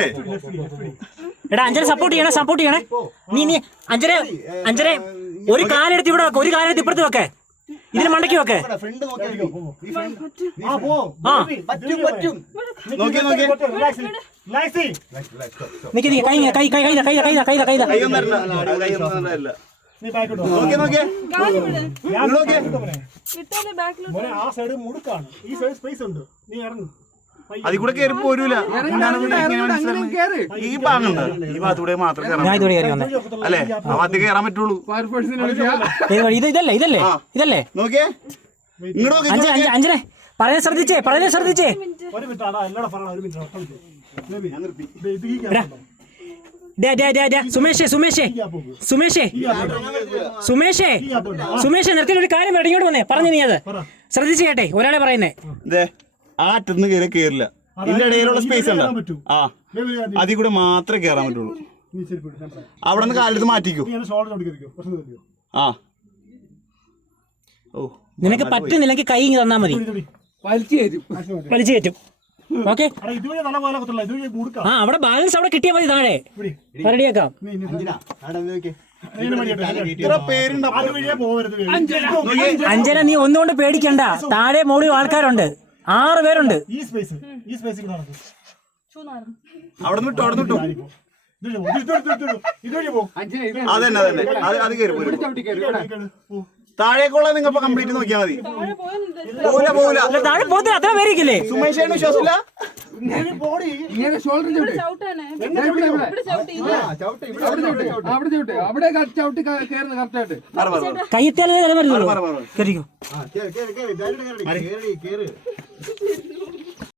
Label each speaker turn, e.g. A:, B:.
A: കേറണ്ടേ?
B: എടാ അഞ്ജന സപ്പോർട്ട് ചെയ്യണേ. നീ അഞ്ജനെ ഒരു കാലെടുത്ത് ഇവിടെ വെക്ക, ഒരു കാലെടുത്ത് ഇപ്പുറത്ത് വെക്കേ, ഇതിന് മണ്ടയ്ക്ക് വെക്കേ.
A: അതിൽ കൂടെ കയറി പോരൂല. ഈ ഭാഗമുണ്ട്, ഈ ഭാഗത്തൂടെ മാത്രം അല്ലേ? ആ ഭാഗത്ത് കയറാൻ പറ്റുള്ളൂ.
B: ഇതല്ലേ
A: നോക്കിയേ,
B: അഞ്ജനെ പറയുന്നത് ശ്രദ്ധിച്ചേ. സുമേഷേ നിർത്തി ഒരു കാര്യം ഇങ്ങോട്ട് വന്നേ, പറഞ്ഞു നീ അത് ശ്രദ്ധിച്ചു കേട്ടെ. ഒരാളെ പറയുന്നേ,
A: ആ അറ്റത്ത് കയറി കയറില്ല, ഇതിന്റെ ഇടയിലുള്ള സ്പേസ് ഉണ്ട്, ആ അതിൽ കൂടെ മാത്രമേ കയറാൻ പറ്റുള്ളൂ. അവിടെ നിന്ന് കാലെടുത്ത് മാറ്റിക്കോ. ആ ഓ,
B: നിനക്ക് പറ്റുന്നില്ലെങ്കിൽ കൈ തന്നാ മതി, വലിച്ചു കയറ്റും. ഓക്കെ, ആ അവിടെ ബാലൻസ് അവിടെ കിട്ടിയാൽ മതി. താഴെ റെഡിയാക്കാം. അഞ്ജന നീ ഒന്നുകൊണ്ട് പേടിക്കണ്ട, താഴെ മോളിൽ ആൾക്കാരുണ്ട്, 6 പേരുണ്ട്.
A: താഴേക്കുള്ള നിങ്ങൾ കംപ്ലീറ്റ് നോക്കിയാൽ മതി.
B: താഴെ പോകത്തില്ല, അത്ര പേരിക്കില്ലേ?
A: സുമേഷേന് വിശ്വാസമില്ല.
B: കയ്യെത്തിയാലേ നിലമരുന്നുള്ളൂ.